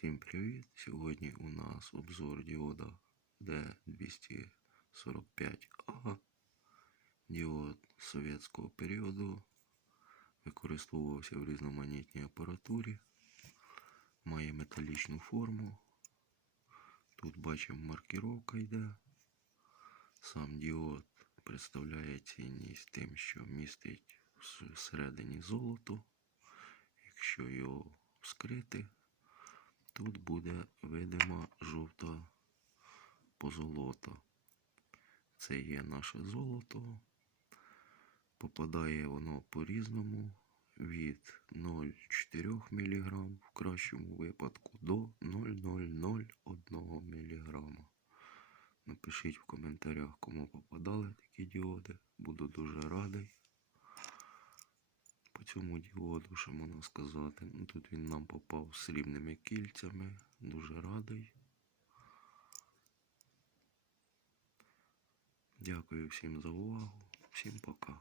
Всім привіт! Сьогодні у нас обзор діода D245A. Діод совєтського періоду. Використовувався в різноманітній апаратурі. Має металічну форму. Тут бачимо маркіровка йде. Сам діод представляє цінність тим, що містить всередині золото. Якщо його вскрити, тут буде видима жовта позолота. Це є наше золото. Попадає воно по-різному від 0,4 мг в кращому випадку до 0,001 мг. Напишіть в коментарях, кому попадали такі діоди. Буду дуже радий. Цьому діоду, що можна сказати, ну тут він нам попав срібними кільцями. Дуже радий. Дякую всім за увагу. Всім пока.